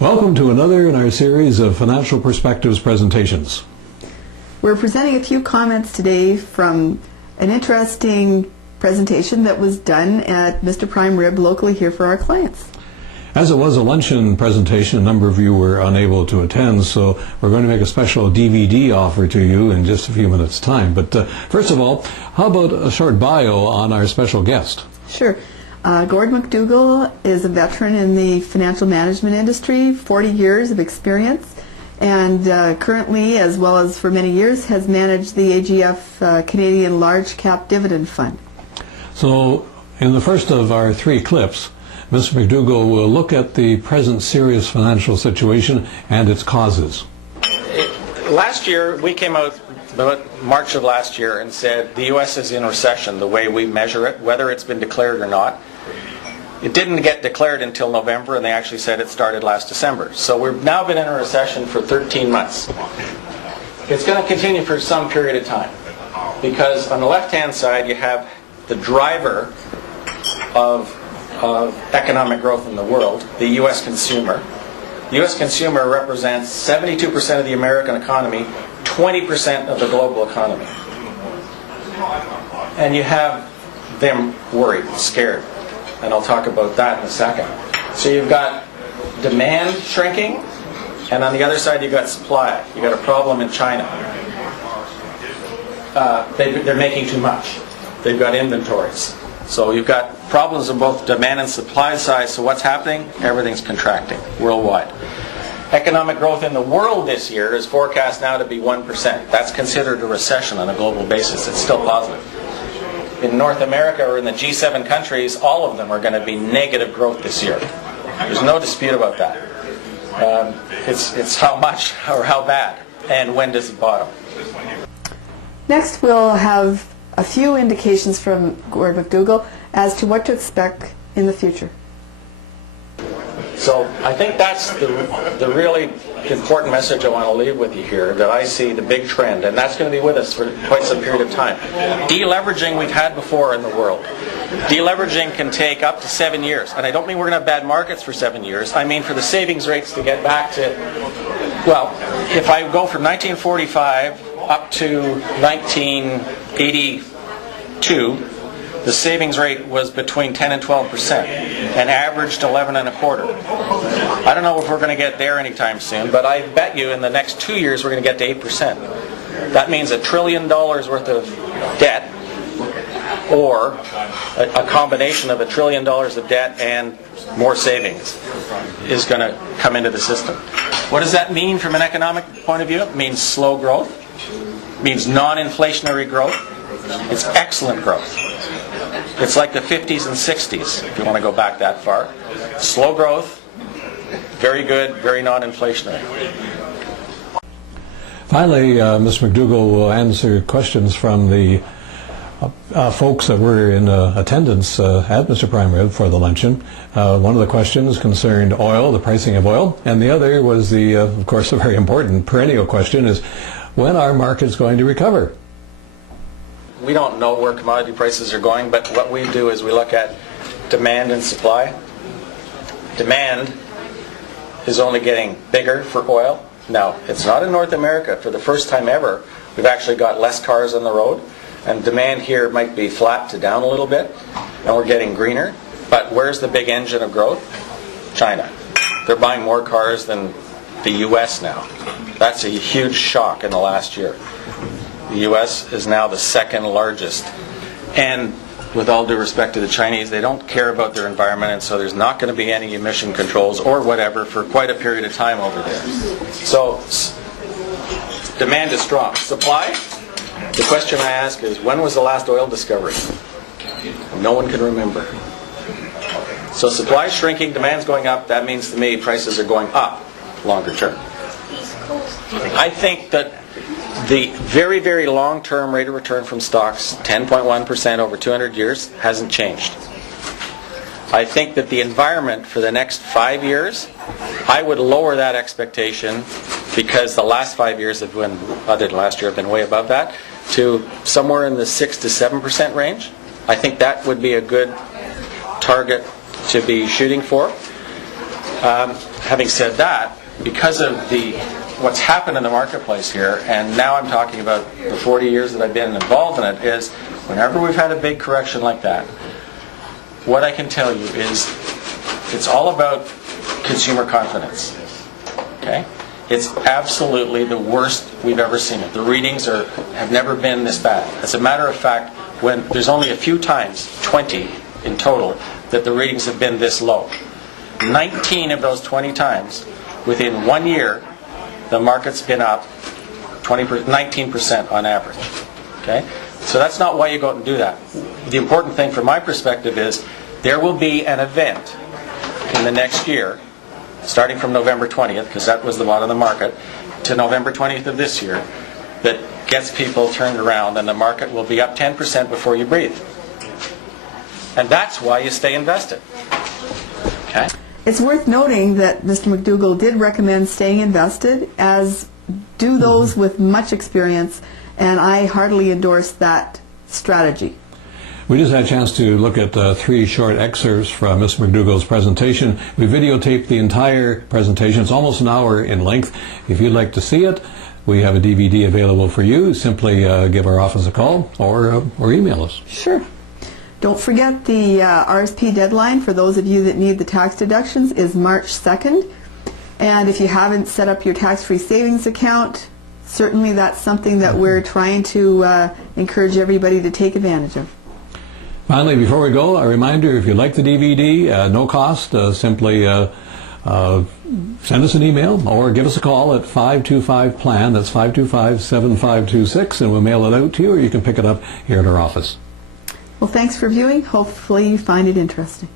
Welcome to another in our series of Financial Perspectives presentations. We're presenting a few comments today from an interesting presentation that was done at Mr. Prime Rib locally here for our clients. As it was a luncheon presentation, a number of you were unable to attend, so we're going to make a special DVD offer to you in just a few minutes' time. But first of all, how about a short bio on our special guest? Sure. Gord McDougall is a veteran in the financial management industry, 40 years of experience, and currently, as well as for many years, has managed the AGF Canadian Large Cap Dividend Fund. So, in the first of our three clips, Mr. McDougall will look at the present serious financial situation and its causes. Last year, we came out about March of last year and said the U.S. is in recession the way we measure it, whether it's been declared or not. It didn't get declared until November, and they actually said it started last December. So we've now been in a recession for 13 months. It's going to continue for some period of time, because on the left-hand side you have the driver of economic growth in the world, the U.S. consumer. The U.S. consumer represents 72% of the American economy, 20% of the global economy. And you have them worried, scared. And I'll talk about that in a second. So you've got demand shrinking, and on the other side you've got supply. You've got a problem in China. They're making too much. They've got inventories. So you've got problems on both demand and supply side. So what's happening? Everything's contracting worldwide. Economic growth in the world this year is forecast now to be 1%. That's considered a recession on a global basis. It's still positive. In North America or in the G7 countries, all of them are going to be negative growth this year. There's no dispute about that. It's how much or how bad, and when does it bottom? Next, we'll have a few indications from Gord McDougall as to what to expect in the future. So I think that's the really important message I want to leave with you here, that I see the big trend, and that's going to be with us for quite some period of time. Deleveraging we've had before in the world. Deleveraging can take up to 7 years, and I don't mean we're going to have bad markets for 7 years. I mean for the savings rates to get back to, well, if I go from 1945 up to 1982, the savings rate was between 10 and 12% and averaged 11 and a quarter. I don't know if we're going to get there anytime soon, but I bet you in the next 2 years we're going to get to 8%. That means $1 trillion worth of debt, or a combination of $1 trillion of debt and more savings is going to come into the system. What does that mean from an economic point of view? It means slow growth. It means non-inflationary growth. It's excellent growth. It's like the 50s and 60s, if you want to go back that far. Slow growth, very good, very non-inflationary. Finally, Ms. McDougall will answer questions from the folks that were in attendance at Mr. Prime Rib for the luncheon. One of the questions concerned oil, the pricing of oil, and the other was the, of course, the very important perennial question is, when are markets going to recover? We don't know where commodity prices are going, but what we do is we look at demand and supply. Demand is only getting bigger for oil. Now, it's not in North America. For the first time ever, we've actually got less cars on the road, and demand here might be flat to down a little bit, and we're getting greener. But where's the big engine of growth? China. They're buying more cars than the U.S. now. That's a huge shock in the last year. The U.S. is now the second largest. And with all due respect to the Chinese, they don't care about their environment, and so there's not going to be any emission controls or whatever for quite a period of time over there. So demand is strong. Supply, the question I ask is, when was the last oil discovery? No one can remember. So supply is shrinking, demand's going up. That means to me prices are going up longer term. I think that the very, very long-term rate of return from stocks, 10.1% over 200 years, hasn't changed. I think that the environment for the next 5 years, I would lower that expectation, because the last 5 years have been, other than last year, have been way above that, to somewhere in the 6 to 7% range. I think that would be a good target to be shooting for. having said that, because of what's happened in the marketplace here, and now I'm talking about the 40 years that I've been involved in it, is whenever we've had a big correction like that, what I can tell you is it's all about consumer confidence. Okay? It's absolutely the worst we've ever seen it. The readings have never been this bad. As a matter of fact, when there's only a few times, 20 in total, that the readings have been this low. 19 of those 20 times, within 1 year, the market's been up 19% on average. Okay? So that's not why you go out and do that. The important thing from my perspective is there will be an event in the next year, starting from November 20th, because that was the bottom of the market, to November 20th of this year, that gets people turned around, and the market will be up 10% before you breathe. And that's why you stay invested. Okay? It's worth noting that Mr. McDougall did recommend staying invested, as do those with much experience, and I heartily endorse that strategy. We just had a chance to look at 3 short excerpts from Mr. McDougall's presentation. We videotaped the entire presentation. It's almost an hour in length. If you'd like to see it, we have a DVD available for you. Simply give our office a call or email us. Sure. Don't forget the RSP deadline for those of you that need the tax deductions is March 2nd. And if you haven't set up your tax-free savings account, certainly that's something that we're trying to encourage everybody to take advantage of. Finally, before we go, a reminder, if you like the DVD, no cost, simply send us an email or give us a call at 525-PLAN, that's 525-7526, and we'll mail it out to you, or you can pick it up here at our office. Well, thanks for viewing. Hopefully you find it interesting.